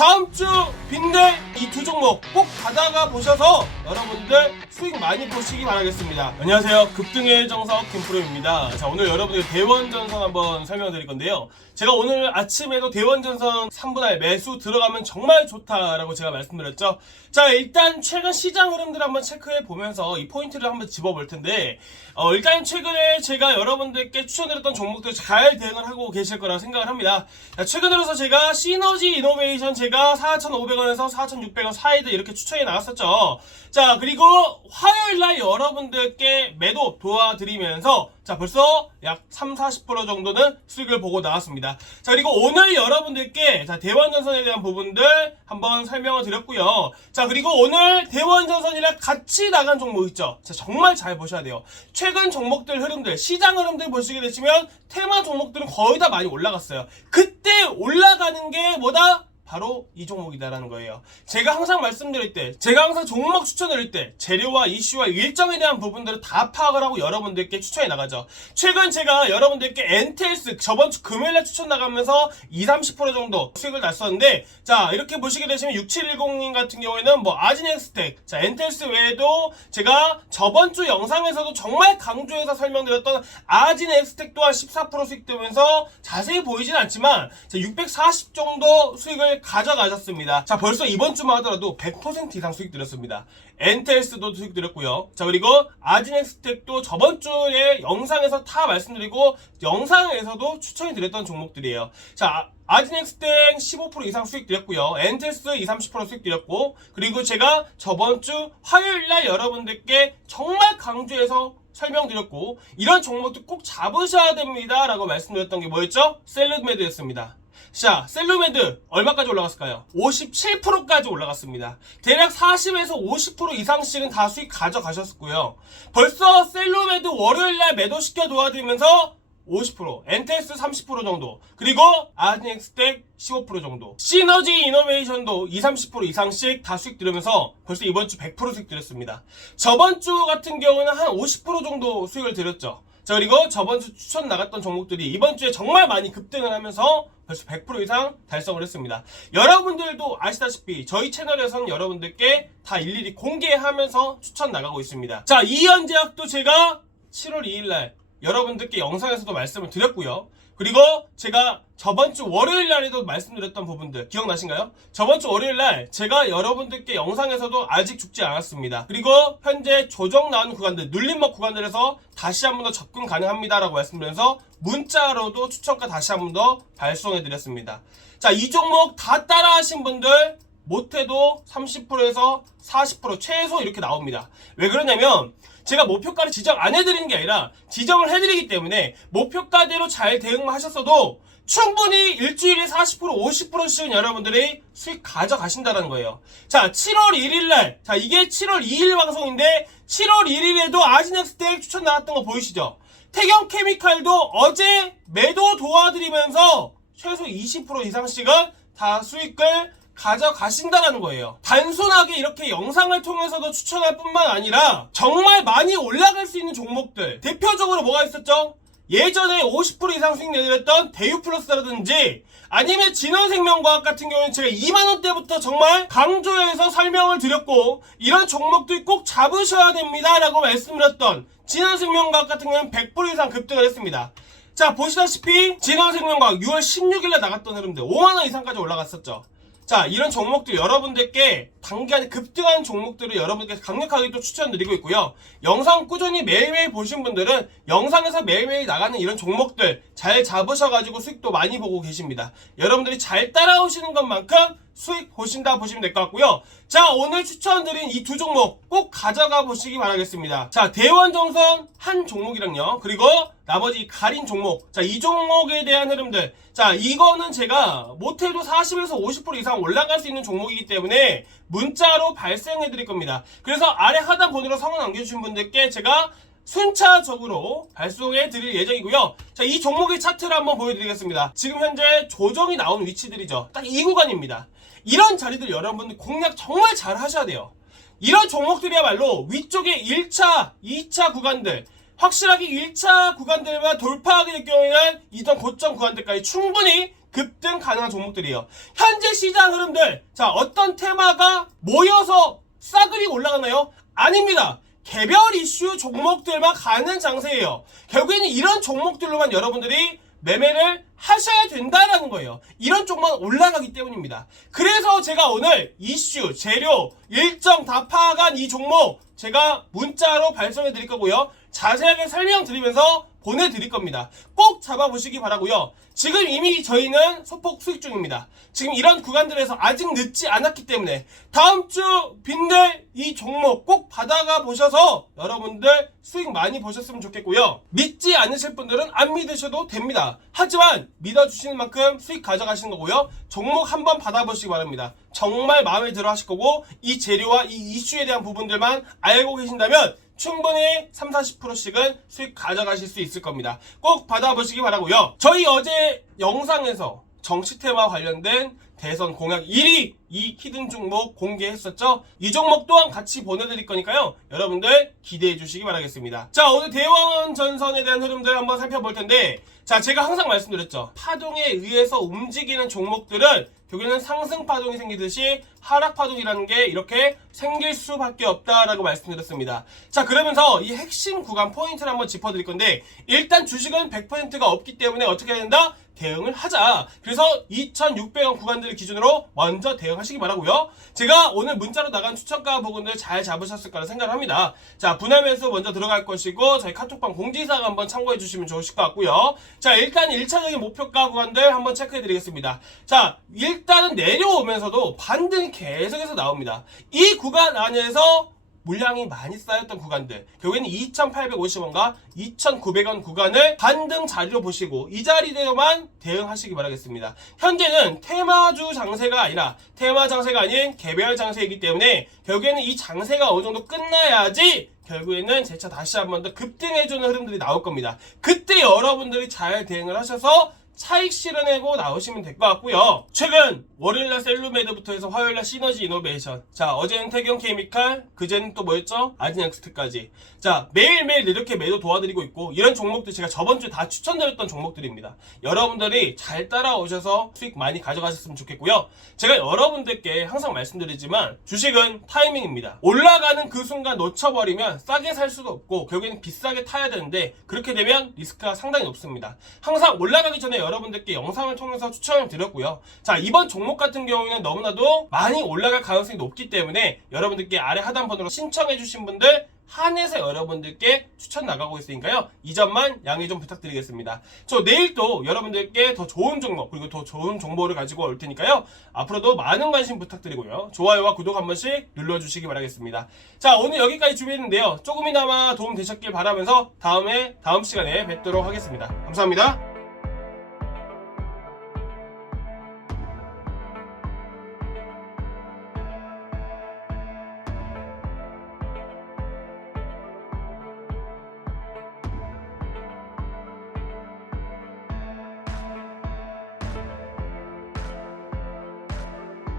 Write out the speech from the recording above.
다음 주 빈대 이 두 종목 꼭 가다가 보셔서 여러분들 수익 많이 보시기 바라겠습니다. 안녕하세요. 급등의 정석 김프로입니다. 자, 오늘 여러분들 대원전선 한번 설명드릴 건데요. 제가 오늘 아침에도 대원전선 3분할 매수 들어가면 정말 좋다라고 제가 말씀드렸죠. 자, 일단 최근 시장 흐름들 한번 체크해 보면서 이 포인트를 한번 집어 볼 텐데, 어, 일단 최근에 제가 여러분들께 추천드렸던 종목들 잘 대응을 하고 계실 거라 생각을 합니다. 자, 최근 들어서 제가 시너지 이노베이션 제가 4,500원에서 4,600원 사이드 이렇게 추천이 나왔었죠. 자, 그리고 화요일날 여러분들께 매도 도와드리면서 자, 벌써 약 3, 40% 정도는 수익을 보고 나왔습니다. 자, 그리고 오늘 여러분들께 자, 대원전선에 대한 부분들 한번 설명을 드렸고요. 자, 그리고 오늘 대원전선이랑 같이 나간 종목 있죠? 자, 정말 잘 보셔야 돼요. 최근 종목들 흐름들, 시장 흐름들 보시게 되시면 테마 종목들은 거의 다 많이 올라갔어요. 그때 올라가는 게 뭐다? 바로 이 종목이다라는 거예요. 제가 항상 말씀드릴 때, 제가 항상 종목 추천드릴 때, 재료와 이슈와 일정에 대한 부분들을 다 파악을 하고 여러분들께 추천해 나가죠. 최근 제가 여러분들께 엔텔스 저번 주 금요일날 추천 나가면서 2, 30% 정도 수익을 났었는데, 자, 이렇게 보시게 되시면 6710님 같은 경우에는 뭐 아지넥스텍, 자, 엔텔스 외에도 제가 저번 주 영상에서도 정말 강조해서 설명드렸던 아지넥스텍 또한 14% 수익 되면서 자세히 보이진 않지만 640 정도 수익을 가져가셨습니다. 자, 벌써 이번 주만 하더라도 100% 이상 수익 드렸습니다. 엔텔스도 수익 드렸고요. 자, 그리고 아지넥스텍도 저번 주에 영상에서 다 말씀드리고 영상에서도 추천해 드렸던 종목들이에요. 자, 아지넥스텍 15% 이상 수익 드렸고요. 엔텔스 20, 30% 수익 드렸고 그리고 제가 저번 주 화요일 날 여러분들께 정말 강조해서 설명드렸고 이런 종목도 꼭 잡으셔야 됩니다 라고 말씀드렸던 게 뭐였죠? 셀르메드였습니다. 자, 셀루메드 얼마까지 올라갔을까요? 57%까지 올라갔습니다. 대략 40에서 50% 이상씩은 다 수익 가져가셨고요. 벌써 셀루메드 월요일날 매도시켜 도와드리면서 50%, 엔테스 30% 정도, 그리고 아드넥스텍 15% 정도, 시너지 이노베이션도 20, 30% 이상씩 다 수익 들으면서 벌써 이번 주 100% 수익 드렸습니다. 저번 주 같은 경우는 한 50% 정도 수익을 드렸죠. 자, 그리고 저번 주 추천 나갔던 종목들이 이번 주에 정말 많이 급등을 하면서 벌써 100% 이상 달성을 했습니다. 여러분들도 아시다시피 저희 채널에서는 여러분들께 다 일일이 공개하면서 추천 나가고 있습니다. 자, 이현제약도 제가 7월 2일날 여러분들께 영상에서도 말씀을 드렸고요. 그리고 제가 저번 주 월요일 날에도 말씀드렸던 부분들 기억나신가요? 저번 주 월요일 날 제가 여러분들께 영상에서도 아직 죽지 않았습니다. 그리고 현재 조정 나온 구간들, 눌림목 구간들에서 다시 한 번 더 접근 가능합니다라고 말씀드려서 문자로도 추천가 다시 한 번 더 발송해 드렸습니다. 자, 이 종목 다 따라 하신 분들 못해도 30%에서 40% 최소 이렇게 나옵니다. 왜 그러냐면 제가 목표가를 지정 안 해드리는 게 아니라 지정을 해드리기 때문에 목표가대로 잘 대응만 하셨어도 충분히 일주일에 40% 50%씩은 여러분들이 수익 가져가신다는 거예요. 자 7월 1일날 자 이게 7월 2일 방송인데 7월 1일에도 아지넥스텍 추천 나왔던 거 보이시죠? 태경 케미칼도 어제 매도 도와드리면서 최소 20% 이상씩은 다 수익을 가져가신다라는 거예요. 단순하게 이렇게 영상을 통해서도 추천할 뿐만 아니라 정말 많이 올라갈 수 있는 종목들 대표적으로 뭐가 있었죠? 예전에 50% 이상 수익 내드렸던 대유플러스라든지 아니면 진원생명과학 같은 경우는 제가 2만원대부터 정말 강조해서 설명을 드렸고 이런 종목들 꼭 잡으셔야 됩니다 라고 말씀드렸던 진원생명과학 같은 경우는 100% 이상 급등을 했습니다. 자 보시다시피 진원생명과학 6월 16일에 나갔던 흐름들 5만원 이상까지 올라갔었죠. 자, 이런 종목들 여러분들께 단기간에 급등하는 종목들을 여러분들께 강력하게 또 추천드리고 있고요. 영상 꾸준히 매일매일 보신 분들은 영상에서 매일매일 나가는 이런 종목들 잘 잡으셔가지고 수익도 많이 보고 계십니다. 여러분들이 잘 따라오시는 것만큼 수익 보신다 보시면 될 것 같고요. 자, 오늘 추천드린 이 두 종목 꼭 가져가 보시기 바라겠습니다. 자, 대원정선 한 종목이랑요. 그리고 나머지 가린 종목. 자, 이 종목에 대한 흐름들. 자, 이거는 제가 못해도 40에서 50% 이상 올라갈 수 있는 종목이기 때문에 문자로 발생해 드릴 겁니다. 그래서 아래 하단 번호로 성원 남겨주신 분들께 제가 순차적으로 발송해 드릴 예정이고요. 자, 이 종목의 차트를 한번 보여드리겠습니다. 지금 현재 조정이 나온 위치들이죠. 딱 이 구간입니다. 이런 자리들 여러분들 공략 정말 잘 하셔야 돼요. 이런 종목들이야말로 위쪽에 1차, 2차 구간들, 확실하게 1차 구간들만 돌파하게 될 경우에는 이전 고점 구간들까지 충분히 급등 가능한 종목들이에요. 현재 시장 흐름들, 자, 어떤 테마가 모여서 싸그리 올라가나요? 아닙니다. 개별 이슈 종목들만 가는 장세예요. 결국에는 이런 종목들로만 여러분들이 매매를 하셔야 된다라는 거예요. 이런 쪽만 올라가기 때문입니다. 그래서 제가 오늘 이슈, 재료, 일정 다 파악한 이 종목 제가 문자로 발송해 드릴 거고요. 자세하게 설명드리면서 보내드릴 겁니다. 꼭 잡아보시기 바라고요. 지금 이미 저희는 소폭 수익 중입니다. 지금 이런 구간들에서 아직 늦지 않았기 때문에 다음 주 빈대 이 종목 꼭 받아가 보셔서 여러분들 수익 많이 보셨으면 좋겠고요. 믿지 않으실 분들은 안 믿으셔도 됩니다. 하지만 믿어주시는 만큼 수익 가져가시는 거고요. 종목 한번 받아보시기 바랍니다. 정말 마음에 들어 하실 거고 이 재료와 이 이슈에 대한 부분들만 알고 계신다면 충분히 3, 40%씩은 수익 가져가실 수 있을 겁니다. 꼭 받아보시기 바라고요. 저희 어제 영상에서 정치 테마 관련된 대선 공약 1위 이 히든 종목 공개했었죠. 이 종목 또한 같이 보내드릴 거니까요. 여러분들 기대해 주시기 바라겠습니다. 자 오늘 대왕원 전선에 대한 흐름들 한번 살펴볼 텐데 자 제가 항상 말씀드렸죠. 파동에 의해서 움직이는 종목들은 결국에는 상승 파동이 생기듯이 하락 파동이라는 게 이렇게 생길 수밖에 없다라고 말씀드렸습니다. 자 그러면서 이 핵심 구간 포인트를 한번 짚어드릴 건데 일단 주식은 100%가 없기 때문에 어떻게 해야 된다? 대응을 하자. 그래서 2,600원 구간들을 기준으로 먼저 대응하시기 바라고요. 제가 오늘 문자로 나간 추천가 부분들 잘 잡으셨을 거라 생각을 합니다. 자, 분할 매수 먼저 들어갈 것이고 저희 카톡방 공지사항 한번 참고해 주시면 좋으실 것 같고요. 자, 일단 1차적인 목표가 구간들 한번 체크해 드리겠습니다. 자, 일단은 내려오면서도 반등 이 계속해서 나옵니다. 이 구간 안에서 물량이 많이 쌓였던 구간들 결국에는 2,850원과 2,900원 구간을 반등 자리로 보시고 이 자리대로만 대응하시기 바라겠습니다. 현재는 테마주 장세가 아니라 테마 장세가 아닌 개별 장세이기 때문에 결국에는 이 장세가 어느 정도 끝나야지 결국에는 재차 다시 한 번 더 급등해주는 흐름들이 나올 겁니다. 그때 여러분들이 잘 대응을 하셔서 차익 실현하고 나오시면 될 것 같고요. 최근 월요일날 셀루메드부터 해서 화요일날 시너지 이노베이션. 자 어제는 태경 케미칼, 그제는 또 뭐였죠? 아진엑스트까지. 자 매일매일 이렇게 매도 도와드리고 있고 이런 종목들 제가 저번 주에 다 추천드렸던 종목들입니다. 여러분들이 잘 따라오셔서 수익 많이 가져가셨으면 좋겠고요. 제가 여러분들께 항상 말씀드리지만 주식은 타이밍입니다. 올라가는 그 순간 놓쳐버리면 싸게 살 수도 없고 결국에는 비싸게 타야 되는데 그렇게 되면 리스크가 상당히 높습니다. 항상 올라가기 전에 여러분들께 영상을 통해서 추천을 드렸고요. 자, 이번 종목 같은 경우에는 너무나도 많이 올라갈 가능성이 높기 때문에 여러분들께 아래 하단 번호로 신청해주신 분들 한해서 여러분들께 추천 나가고 있으니까요. 이 점만 양해 좀 부탁드리겠습니다. 저 내일 또 여러분들께 더 좋은 종목 그리고 더 좋은 정보를 가지고 올 테니까요. 앞으로도 많은 관심 부탁드리고요. 좋아요와 구독 한 번씩 눌러주시기 바라겠습니다. 자 오늘 여기까지 준비했는데요. 조금이나마 도움 되셨길 바라면서 다음에 다음 시간에 뵙도록 하겠습니다. 감사합니다.